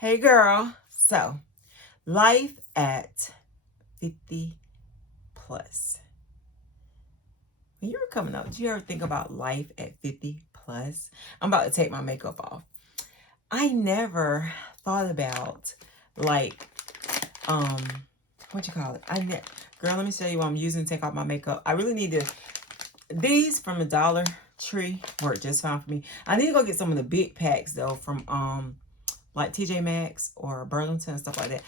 Hey girl, so life at 50 plus. When you were coming up, did you ever think about life at 50 plus? I'm about to take my makeup off. I never thought about like what you call it? Girl, let me show you what I'm using to take off my makeup. I really need to these from the Dollar Tree work just fine for me. I need to go get some of the big packs though from like TJ Maxx or Burlington and stuff like that.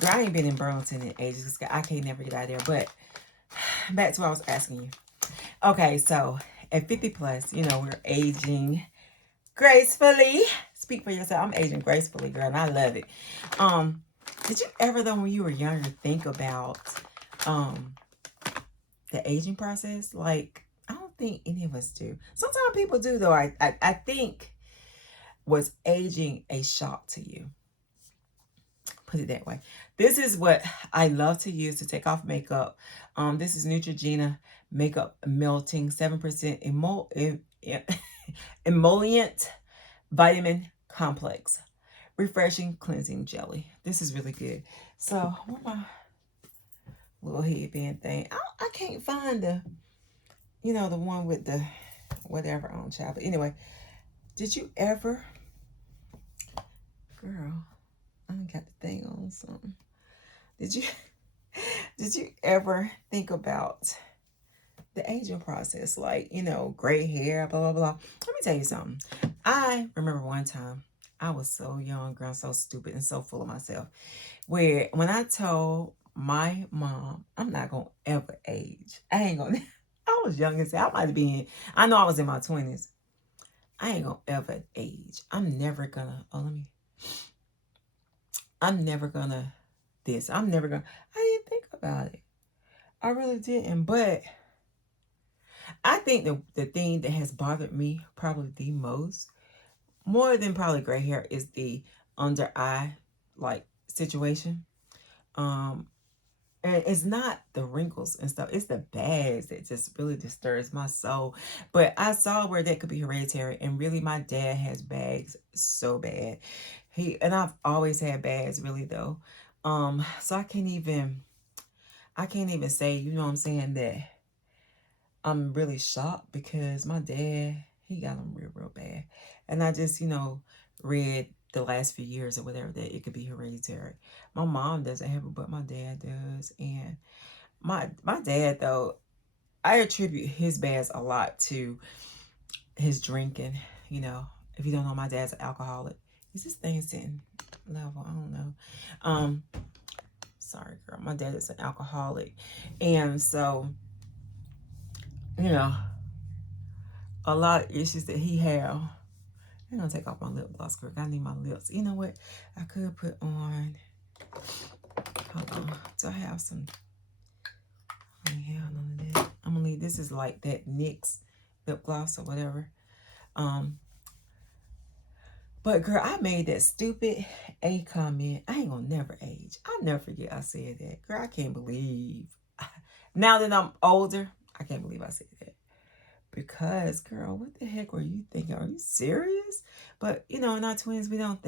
Girl, I ain't been in Burlington in ages. I can't never get out of there. But back to what I was asking you. Okay, so at 50 plus, you know, we're aging gracefully. Speak for yourself. I'm aging gracefully, girl, and I love it. Did you ever, though, when you were younger, think about the aging process? Like, I don't think any of us do. Sometimes people do, though. I think, was aging a shock to you? Put it that way. This is what I love to use to take off makeup. This is Neutrogena Makeup Melting 7% Emollient Vitamin Complex Refreshing Cleansing Jelly. This is really good. So, what my little headband thing? I can't find the, the one with the whatever on, child. But anyway, did you ever, girl? I got the thing on something. Did you ever think about the aging process? Like, gray hair, blah, blah, blah. Let me tell you something. I remember one time I was so young, girl, so stupid and so full of myself. Where when I told my mom, I'm not going to ever age. I ain't going to. I was young as hell. I might have been, I know I was in my 20s. I ain't going to ever age. I'm never going to, I'm never gonna this. I'm never gonna. I didn't think about it. I really didn't. But I think the thing that has bothered me probably the most, more than probably gray hair, is the under eye like situation. And it's not the wrinkles and stuff. It's the bags that just really disturbs my soul. But I saw where that could be hereditary. And really, my dad has bags so bad. I've always had bags, really, though. So I can't even say, you know what I'm saying, that I'm really shocked because my dad, he got them real, real bad. And I just, read the last few years or whatever that it could be hereditary. My mom doesn't have it, but my dad does. And my dad, though, I attribute his bads a lot to his drinking. If you don't know, my dad's an alcoholic. Is this thing sitting level? I don't know. Sorry, girl. My dad is an alcoholic. And so, a lot of issues that he have. I'm going to take off my lip gloss, girl. I need my lips. You know what? I could put on. Hold on. Do I have some? I don't have none of that. I'm going to leave. This is like that NYX lip gloss or whatever. But girl, I made that stupid A comment. I ain't gonna never age. I'll never forget I said that. Girl, I can't believe. Now that I'm older, I can't believe I said that. Because, girl, what the heck were you thinking? Are you serious? But, in our 20s, we don't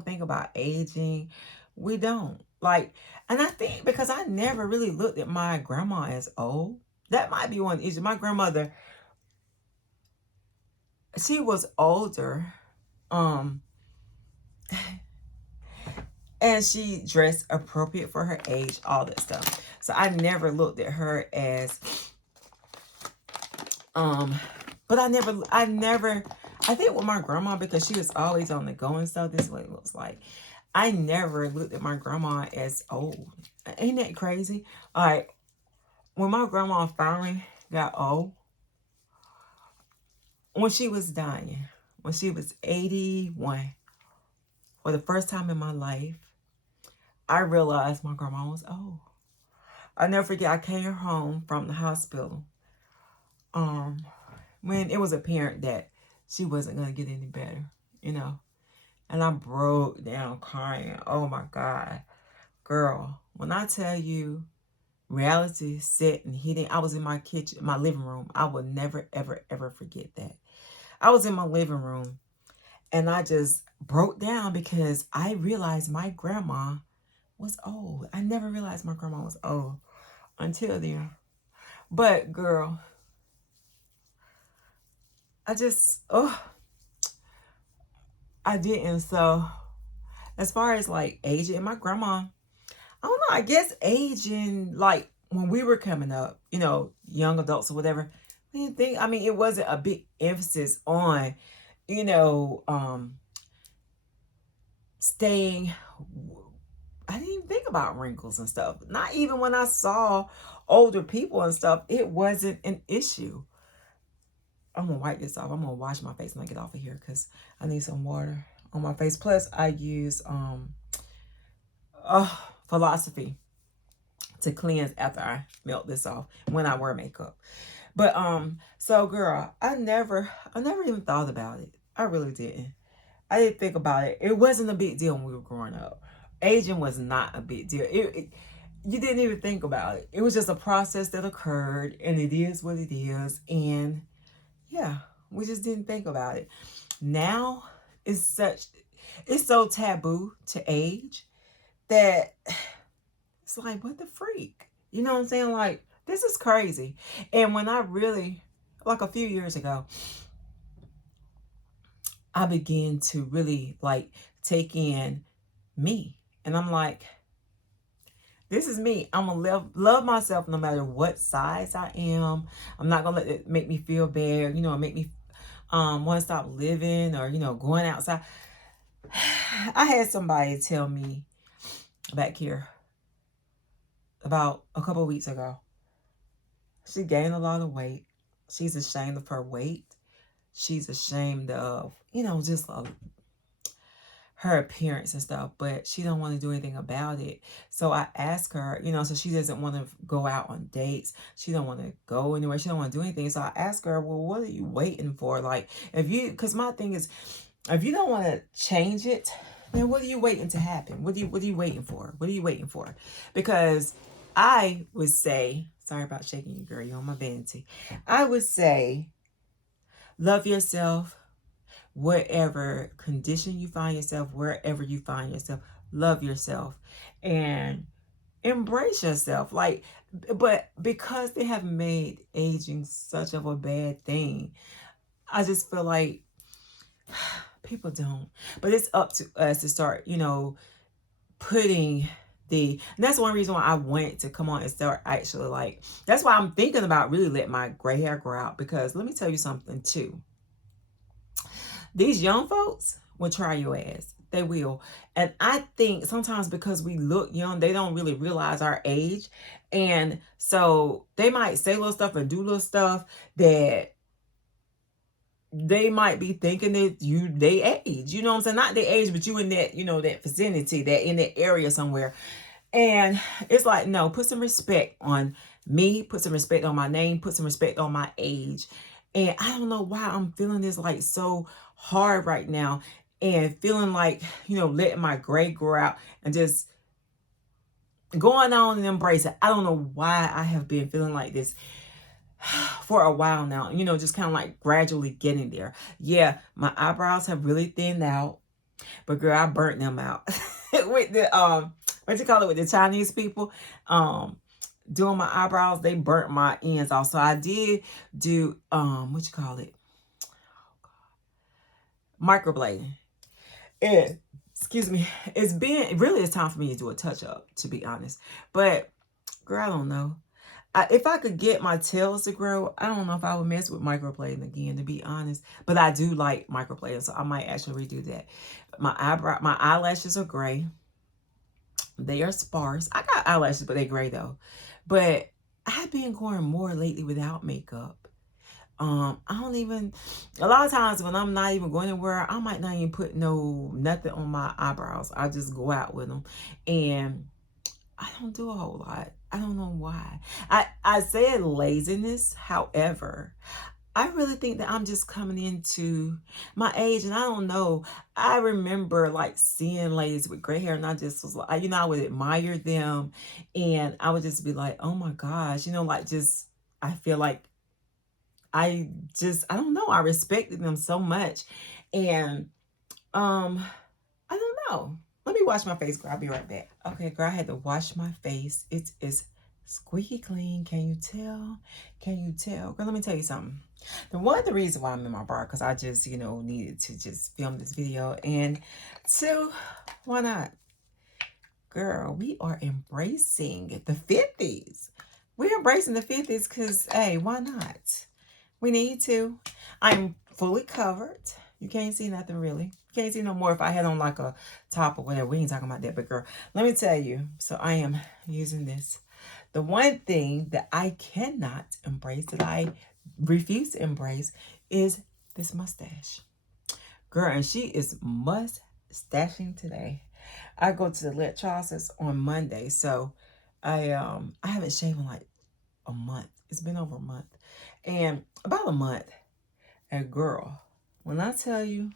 think about aging. We don't. And I think because I never really looked at my grandma as old. That might be one issue. My grandmother, she was older. And she dressed appropriate for her age, all that stuff. So I never looked at her as, but I think with my grandma, because she was always on the go and stuff, this is what it looks like. I never looked at my grandma as old. Ain't that crazy? Like, when my grandma finally got old, when she was dying, when she was 81, for the first time in my life, I realized my grandma was old. I'll never forget, I came home from the hospital when it was apparent that she wasn't going to get any better, And I broke down crying. Oh, my God. Girl, when I tell you reality set and hitting, I was in my kitchen, my living room. I will never, ever, ever forget that. I was in my living room. And I just broke down because I realized my grandma was old. I never realized my grandma was old until then. But girl, I just, I didn't. So as far as like aging, and my grandma, I don't know, I guess aging, like when we were coming up, you know, young adults or whatever, we didn't think, I mean, it wasn't a big emphasis on, you know, staying, I didn't even think about wrinkles and stuff. Not even when I saw older people and stuff, it wasn't an issue. I'm gonna wipe this off. I'm gonna wash my face when I get off of here because I need some water on my face. Plus, I use philosophy to cleanse after I melt this off when I wear makeup. But so girl, I never even thought about it. I really didn't. I didn't think about it. It wasn't a big deal when we were growing up. Aging was not a big deal. You didn't even think about it. It was just a process that occurred, and it is what it is. And yeah, we just didn't think about it. Now it's so taboo to age that it's like, what the freak? You know what I'm saying? Like, this is crazy. And when I really, like a few years ago, I began to really like take in me. And I'm like, this is me. I'm going to love myself no matter what size I am. I'm not going to let it make me feel bad, you know, make me want to stop living or, you know, going outside. I had somebody tell me back here about a couple of weeks ago. She gained a lot of weight. She's ashamed of her weight. She's ashamed of, you know, just her appearance and stuff, but she don't want to do anything about it. So I asked her, you know, so she doesn't want to go out on dates. She don't want to go anywhere. She don't want to do anything. So I asked her, well, what are you waiting for? Like, because my thing is, if you don't want to change it, then what are you waiting to happen? What are you waiting for? What are you waiting for? Because I would say, sorry about shaking you, girl, you're on my vanity. I would say, love yourself. Whatever condition you find yourself, wherever you find yourself, love yourself and embrace yourself. Like, but because they have made aging such of a bad thing, I just feel like people don't. But it's up to us to start, you know, putting and that's one reason why I wanted to come on and start actually, like, that's why I'm thinking about really letting my gray hair grow out, because let me tell you something too. These young folks will try your ass. They will. And I think sometimes because we look young, they don't really realize our age. And so they might say little stuff and do little stuff that they might be thinking that they age. You know what I'm saying? Not their age, but you in that, you know, that vicinity, that in that area somewhere. And it's like, no, put some respect on me, put some respect on my name, put some respect on my age. And I don't know why I'm feeling this like so hard right now, and feeling like, you know, letting my gray grow out and just going on and embrace it. I don't know why I have been feeling like this for a while now, you know, just kind of like gradually getting there. Yeah, my eyebrows have really thinned out, but girl, I burnt them out with the what you call it, with the Chinese people doing my eyebrows. They burnt my ends off. So I did do what you call it, microblading. And excuse me, it's time for me to do a touch up, to be honest. But girl, I don't know. If I could get my tails to grow, I don't know if I would mess with microblading again, to be honest. But I do like microblading, so I might actually redo that. My eyelashes are gray. They are sparse. I got eyelashes, but they're gray though. But I've been going more lately without makeup. I don't even, a lot of times when I'm not even going anywhere, I might not even put nothing on my eyebrows. I just go out with them. And I don't do a whole lot. I don't know why. I said laziness. However, I really think that I'm just coming into my age, and I don't know. I remember like seeing ladies with gray hair, and I just was like, you know, I would admire them, and I would just be like, oh my gosh, you know, like just, I feel like I don't know, I respected them so much. And I don't know. Let me wash my face, girl. I'll be right back. Okay, girl, I had to wash my face. It is squeaky clean. Can you tell? Can you tell? Girl, let me tell you something. One of the reasons why I'm in my bar, because I just, needed to just film this video. And two, why not? Girl, we are embracing the 50s. We're embracing the 50s because, hey, why not? We need to. I'm fully covered. You can't see nothing really. You can't see no more if I had on like a top or whatever. We ain't talking about that. But girl, let me tell you. So I am using this. The one thing that I cannot embrace, that I refuse to embrace, is this mustache. Girl, and she is mustaching today. I go to the Let Charles's on Monday. So I haven't shaved in like a month. It's been over a month. And about a month. And girl, when I tell you,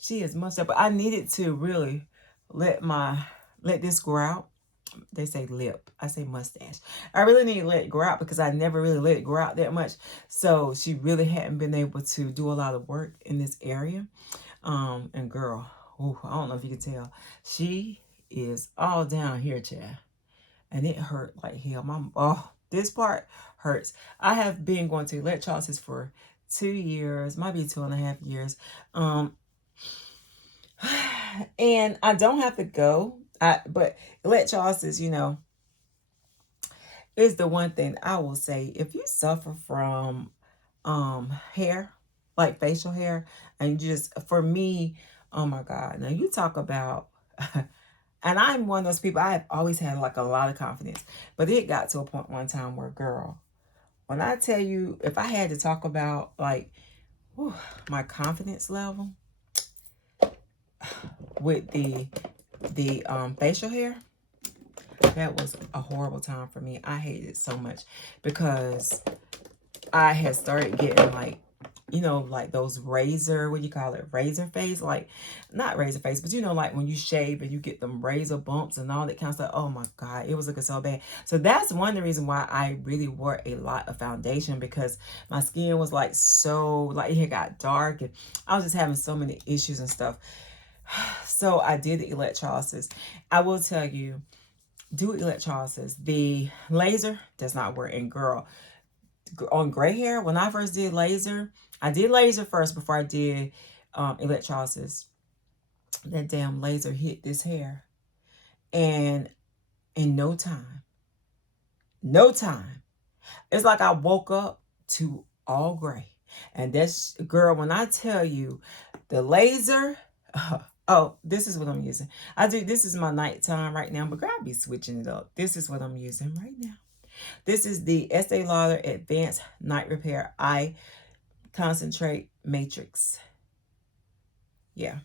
she is mustached. But I needed to really let this grow out. They say lip. I say mustache. I really need to let it grow out because I never really let it grow out that much. So she really hadn't been able to do a lot of work in this area. And girl, ooh, I don't know if you can tell. She is all down here, child. And it hurt like hell. This part hurts. I have been going to Let Charles's for 2 years, might be 2.5 years. And I don't have to go. But Let Charles's, is the one thing I will say. If you suffer from hair, like facial hair, and just, for me, oh my God. Now you talk about and I'm one of those people, I have always had like a lot of confidence. But it got to a point one time where, girl, when I tell you, if I had to talk about like my confidence level with the facial hair, that was a horrible time for me. I hated it so much because I had started getting like, like those razor, what do you call it? Razor face? Like, not razor face, but like when you shave and you get them razor bumps and all that kind of stuff. Oh my God, it was looking so bad. So that's one of the reasons why I really wore a lot of foundation, because my skin was like so, like it got dark and I was just having so many issues and stuff. So I did the Let Charles's. I will tell you, do Let Charles's. The laser does not work. And girl, on gray hair, when I first did laser, I did laser first before I did Let Charles's. That damn laser hit this hair. And in no time, it's like I woke up to all gray. And that's, girl, when I tell you the laser, oh, this is what I'm using. This is my nighttime right now, but girl, I'll be switching it up. This is what I'm using right now. This is the Estee Lauder Advanced Night Repair Eye Concentrate Matrix. Yeah.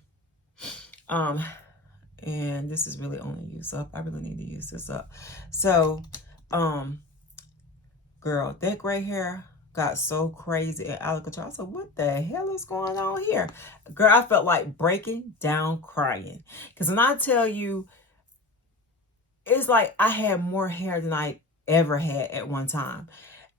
And this is really only use up. I really need to use this up. So, girl, that gray hair got so crazy and out of control. So what the hell is going on here? Girl, I felt like breaking down crying. Because when I tell you, it's like I had more hair than I ever had at one time.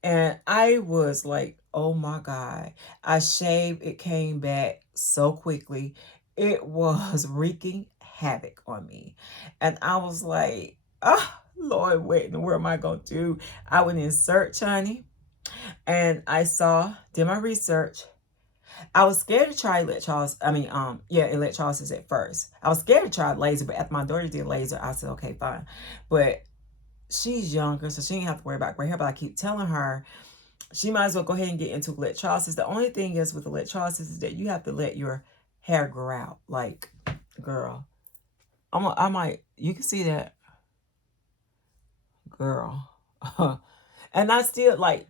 And I was like, oh my God. I shaved. It came back so quickly. It was wreaking havoc on me. And I was like, oh, Lord, what am I going to do? I went in search, honey. And I did my research. I was scared to try Let Charles's at first. I was scared to try laser, but after my daughter did laser, I said, okay, fine. But she's younger, so she didn't have to worry about gray hair. But I keep telling her, she might as well go ahead and get into Let Charles's. The only thing is with the Let Charles's is that you have to let your hair grow out. Like, girl, you can see that, girl. And I still, like,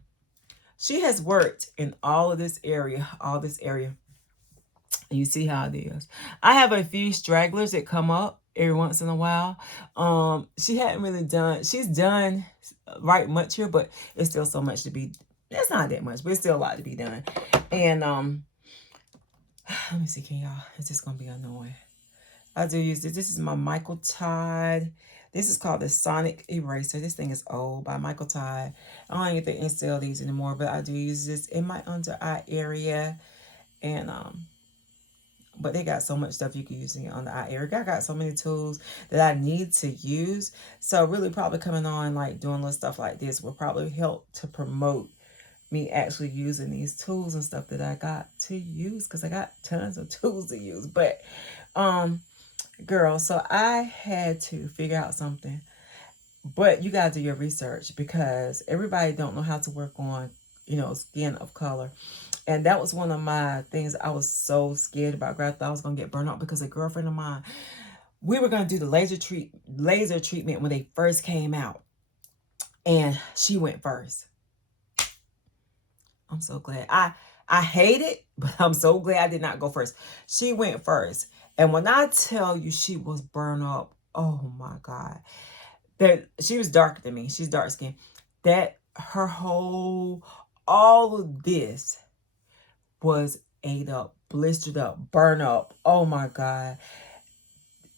she has worked in all this area. And you see how it is. I have a few stragglers that come up every once in a while. She's done right much here, but it's still so much to be. It's not that much, but it's still a lot to be done. And let me see, is this gonna be annoying? I do use this. This is my Michael Todd. This is called the Sonic Eraser. This thing is old, by Michael Todd. I don't even think they sell these anymore, but I do use this in my under eye area. And But they got so much stuff you can use on the eye area. I got so many tools that I need to use. So really probably coming on, like doing little stuff like this will probably help to promote me actually using these tools and stuff that I got to use, because I got tons of tools to use. But girl, so I had to figure out something. But you gotta do your research, because everybody don't know how to work on, skin of color. And that was one of my things I was so scared about. Girl, I thought I was gonna get burned out, because a girlfriend of mine, we were gonna do the laser treatment when they first came out, and she went first. I'm so glad. I hate it, but I'm so glad I did not go first. She went first, and when I tell you she was burned up, oh my God, that she was darker than me. She's dark skinned. That her whole, all of this was ate up, blistered up, burned up. Oh my God.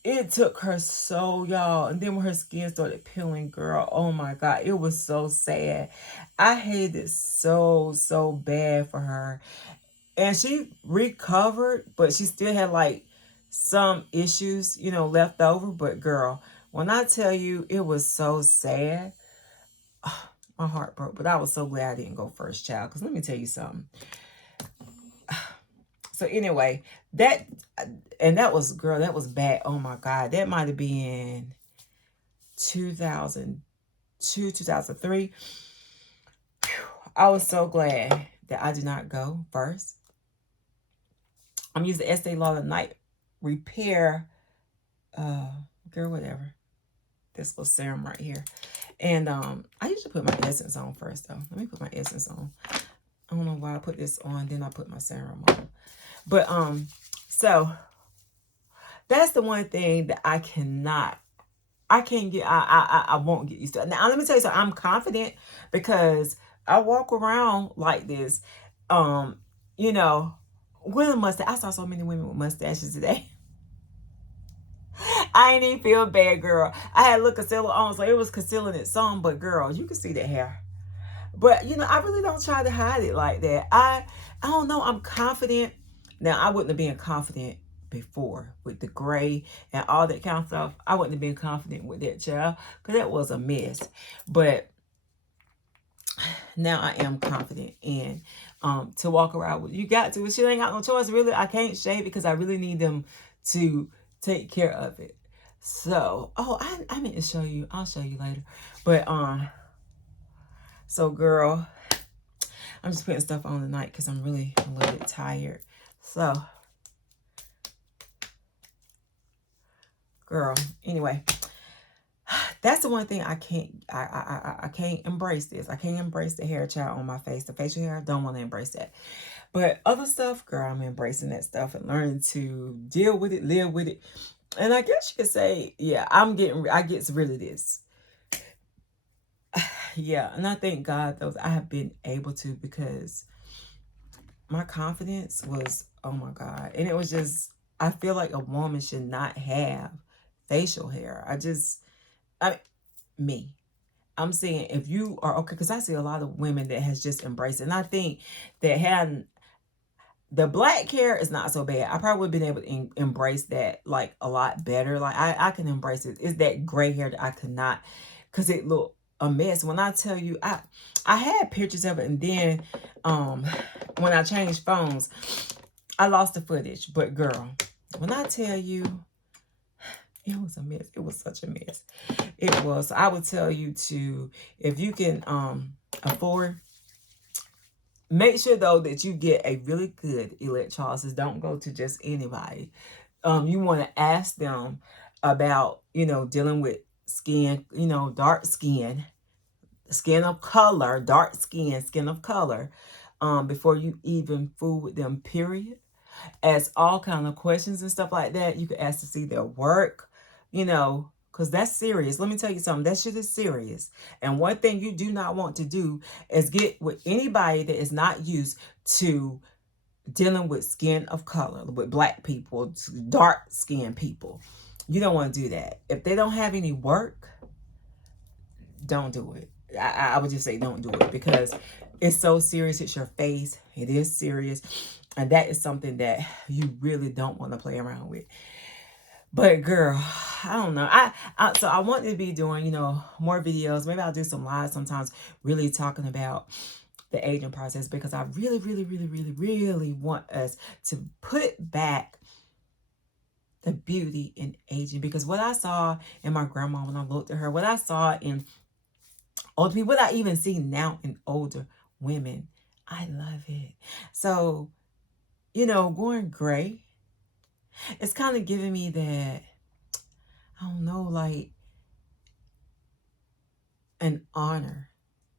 It took her so, y'all. And then when her skin started peeling, girl, oh my God, it was so sad. I hated it so, so bad for her. And she recovered, but she still had like some issues, left over. But girl, when I tell you it was so sad, my heart broke. But I was so glad I didn't go first, child. Because let me tell you something. So anyway, that was, girl, that was bad. Oh my God. That might have been 2002, 2003. I was so glad that I did not go first. I'm using the Estee Lauder Night Repair, girl, whatever. This little serum right here. And I usually put my essence on first, though. Let me put my essence on. I don't know why I put this on, then I put my serum on. But so that's the one thing that I won't get used to. Now let me tell you something. I'm confident because I walk around like this. With a mustache. I saw so many women with mustaches today. I ain't even feel bad, girl. I had a little concealer on, so it was concealing it some, but girl, you can see the hair. But I really don't try to hide it like that. I don't know. I'm confident. Now, I wouldn't have been confident before with the gray and all that kind of stuff. I wouldn't have been confident with that, child, because that was a mess. But now I am confident in to walk around with. You got to. She ain't got no choice, really. I can't shave because I really need them to take care of it. So, I meant to show you. I'll show you later. But so girl, I'm just putting stuff on tonight because I'm really a little bit tired. So, girl, anyway, that's the one thing I can't embrace this. I can't embrace the hair, child, on my face. The facial hair, I don't want to embrace that. But other stuff, girl, I'm embracing that stuff and learning to deal with it, live with it. And I guess you could say, yeah, I get rid of this. Yeah, and I thank God those I have been able to, because my confidence was, oh my God. And it was just, I feel like a woman should not have facial hair. Me. I'm saying if you are okay, because I see a lot of women that has just embraced it. And I think that had the black hair is not so bad. I probably would have been able to embrace that like a lot better. Like I can embrace it. It's that gray hair that I could not, because it looked a mess. When I tell you, I had pictures of it, and then when I changed phones, I lost the footage. But girl, when I tell you, it was a mess. It was such a mess. It was. I would tell you to, if you can afford, make sure though that you get a really good electrolysis. Don't go to just anybody. You want to ask them about, dealing with skin, dark skin of color, dark skin of color, before you even fool with them, period. Ask all kind of questions and stuff like that. You can ask to see their work, because that's serious. Let me tell you something. That shit is serious. And one thing you do not want to do is get with anybody that is not used to dealing with skin of color, with black people, dark skinned people. You don't want to do that. If they don't have any work, don't do it. I would just say don't do it, because it's so serious. It's your face. It is serious. And that is something that you really don't want to play around with. But girl, I don't know. So I want to be doing, you know, more videos. Maybe I'll do some lives sometimes really talking about the aging process, because I really, really, really, really, really want us to put back the beauty in aging. Because what I saw in my grandma when I looked at her, what I saw in older people, what I even see now in older women, I love it. So, you know, going gray, it's kind of giving me that, I don't know, like an honor.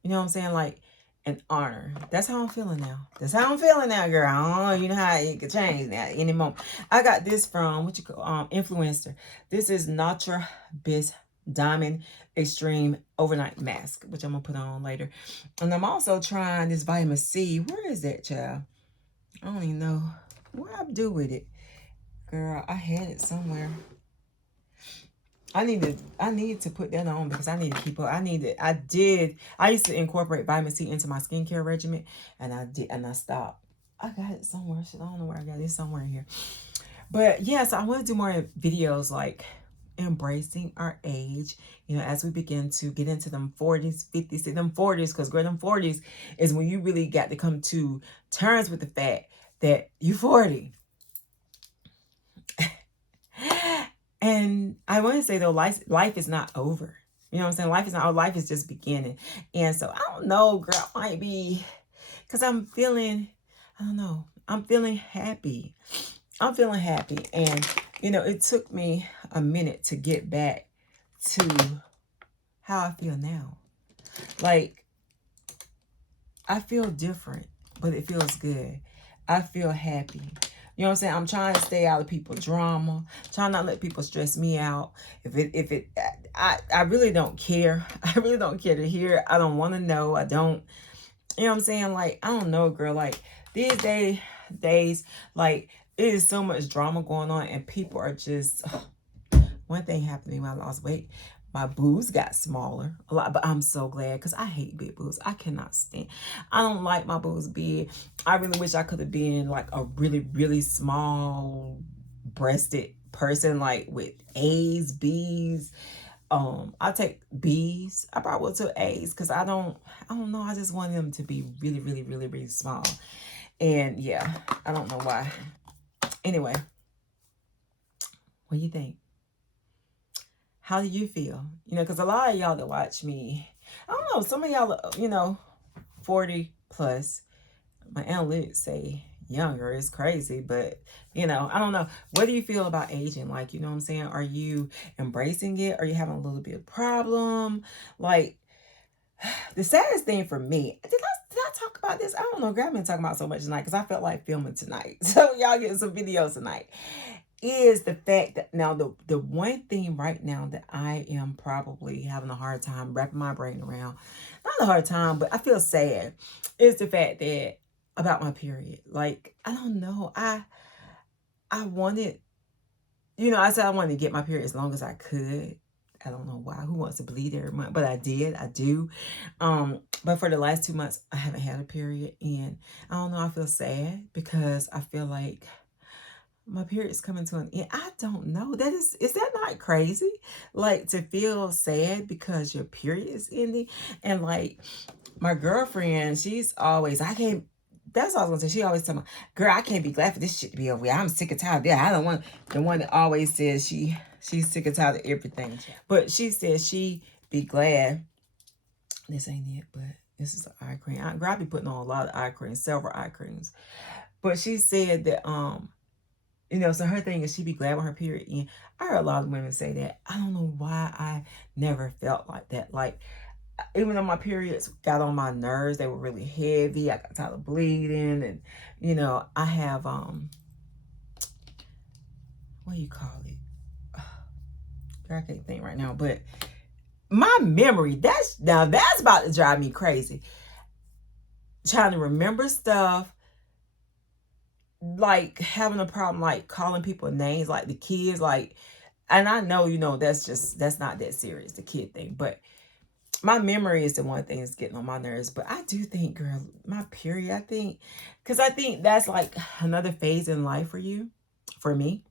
You know what I'm saying? Like an honor. That's how I'm feeling now. That's how I'm feeling now, girl. I don't know. You know how it could change now any moment. I got this from what you call influencer. This is Notre Bis Diamond Extreme Overnight Mask, which I'm gonna put on later. And I'm also trying this vitamin C. Where is that, child? I don't even know what I do with it. Girl, I had it somewhere. I need to put that on because I need to keep up. I used to incorporate vitamin C into my skincare regimen, and I stopped. I got it somewhere. Shit, I don't know where I got it. It's somewhere in here. But yes, I want to do more videos like embracing our age, you know, as we begin to get into them 40s, 50s, them 40s, because girl, them 40s is when you really got to come to terms with the fact that you're 40. And I want to say though, life is not over. You know what I'm saying? Life is not over. Life is just beginning. And so I don't know, girl, I might be, because I'm feeling, I don't know, I'm feeling happy. I'm feeling happy. And, you know, it took me a minute to get back to how I feel now. Like, I feel different, but it feels good. I feel happy. You know what I'm saying? I'm trying to stay out of people's drama. Trying not to let people stress me out. I really don't care. I really don't care to hear. I don't want to know. I don't, you know what I'm saying? Like, I don't know, girl. Like, these days, like, it is so much drama going on, and people are just, one thing happened to me when I lost weight. My boobs got smaller a lot, but I'm so glad because I hate big boobs. I cannot stand. I don't like my boobs big. I really wish I could have been like a really, really small breasted person, like with A's, B's. I take B's. I probably will to A's because I don't know. I just want them to be really, really, really, really small. And yeah, I don't know why. Anyway, what do you think? How do you feel? You know, because a lot of y'all that watch me, I don't know, some of y'all, you know, 40 plus. My analytics say younger. It's crazy, but, you know, I don't know. What do you feel about aging? Like, you know what I'm saying? Are you embracing it? Are you having a little bit of problem? Like, the saddest thing for me, did I talk about this? I don't know, girl, I've been talking about so much tonight because I felt like filming tonight. So y'all getting some videos tonight. Is the fact that now the one thing right now that I am probably having a hard time wrapping my brain around, not a hard time, but I feel sad, is the fact that about my period. Like, I don't know. I wanted, you know, I said I wanted to get my period as long as I could. I don't know why. Who wants to bleed every month? But I did. I do. But for the last 2 months, I haven't had a period. And I don't know. I feel sad because I feel like my period is coming to an end. I don't know. Is that not crazy? Like, to feel sad because your period is ending. And like my girlfriend, she's always, that's what I was gonna say. She always tell me, girl, I can't be glad for this shit to be over. I'm sick and tired of that. I don't want the one that always says she's sick and tired of everything. But she says she be glad. This ain't it, but this is an eye cream. Girl, I be putting on a lot of eye creams, several eye creams. But she said that you know, so her thing is she be glad when her period end. I heard a lot of women say that. I don't know why I never felt like that. Like, even though my periods got on my nerves, they were really heavy. I got tired of bleeding, and you know, I have what do you call it? Girl, I can't think right now, but my memory, that's about to drive me crazy. Trying to remember stuff, like having a problem like calling people names, like the kids, like, and I know, you know, that's not that serious, the kid thing, but my memory is the one thing that's getting on my nerves. But I do think, girl, my period, I think, because I think that's like another phase in life for you, for me.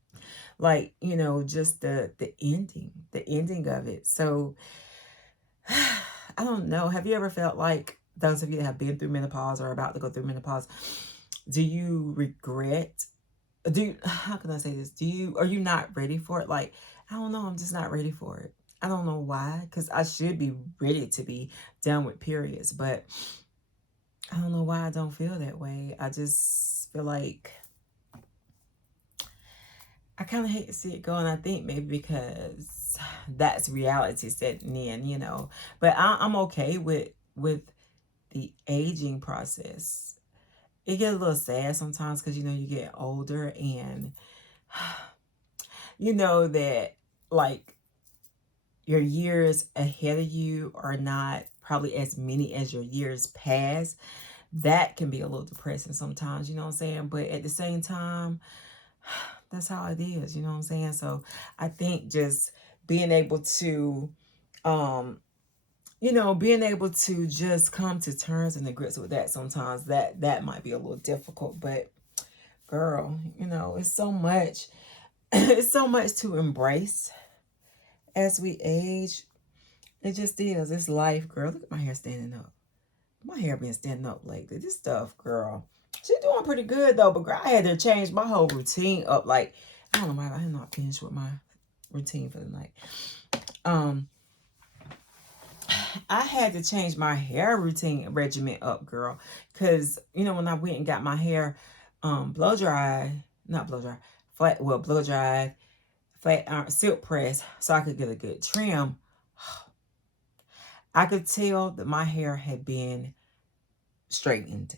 Like, you know, just the ending of it. So I don't know. Have you ever felt like, those of you that have been through menopause or about to go through menopause, do you regret, how can I say this? Are you not ready for it? Like, I don't know. I'm just not ready for it. I don't know why, because I should be ready to be done with periods, but I don't know why I don't feel that way. I just feel like I kind of hate to see it go, and I think maybe because that's reality setting in, you know. But I'm okay with the aging process. It gets a little sad sometimes because, you know, you get older and you know that, like, your years ahead of you are not probably as many as your years past. That can be a little depressing sometimes, you know what I'm saying? But at the same time, that's how it is, you know what I'm saying? So I think just being able to, you know, being able to just come to terms and agrees with that sometimes, that might be a little difficult. But girl, you know, it's so much, it's so much to embrace as we age. It just is. It's life, girl. Look at my hair standing up. My hair been standing up lately. This stuff, girl. She doing pretty good though, but girl, I had to change my whole routine up. Like, I don't know why I have not finished with my routine for the night. I had to change my hair routine regimen up, girl. Cause you know, when I went and got my hair blow dried, not blow dry, flat, well, blow dried, flat iron, silk press, so I could get a good trim. I could tell that my hair had been straightened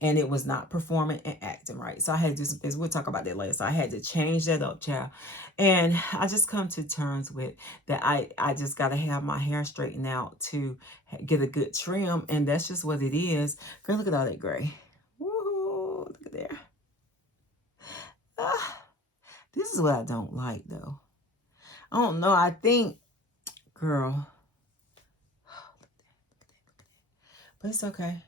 and it was not performing and acting right. So I had to do some things. We'll talk about that later. So I had to change that up, child. And I just come to terms with that. I just got to have my hair straightened out to get a good trim. And that's just what it is. Girl, look at all that gray. Woohoo, look at there. Ah, this is what I don't like, though. I don't know. I think, girl, but it's okay.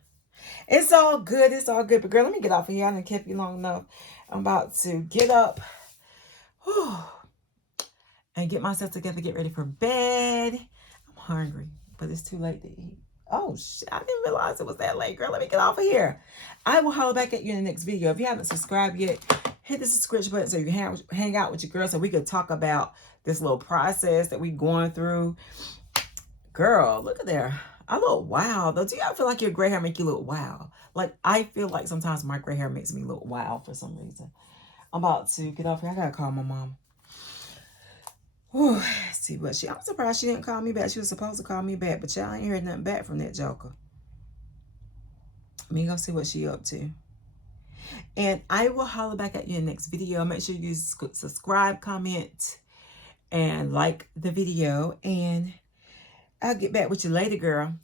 It's all good. It's all good. But girl, let me get off of here. I done kept you long enough. I'm about to get up and get myself together, get ready for bed. I'm hungry, but it's too late to eat. Oh, shit. I didn't realize it was that late, girl. Let me get off of here. I will holler back at you in the next video. If you haven't subscribed yet, hit the subscription button so you can hang out with your girl so we could talk about this little process that we going through. Girl, look at there. I look wild, though. Do y'all feel like your gray hair make you look wild? Like, I feel like sometimes my gray hair makes me look wild for some reason. I'm about to get off here. I gotta call my mom. Whew, see, but I'm surprised she didn't call me back. She was supposed to call me back, but y'all ain't heard nothing back from that joker. Let me go see what she up to. And I will holler back at you in the next video. Make sure you subscribe, comment, and like the video. And I'll get back with you later, girl.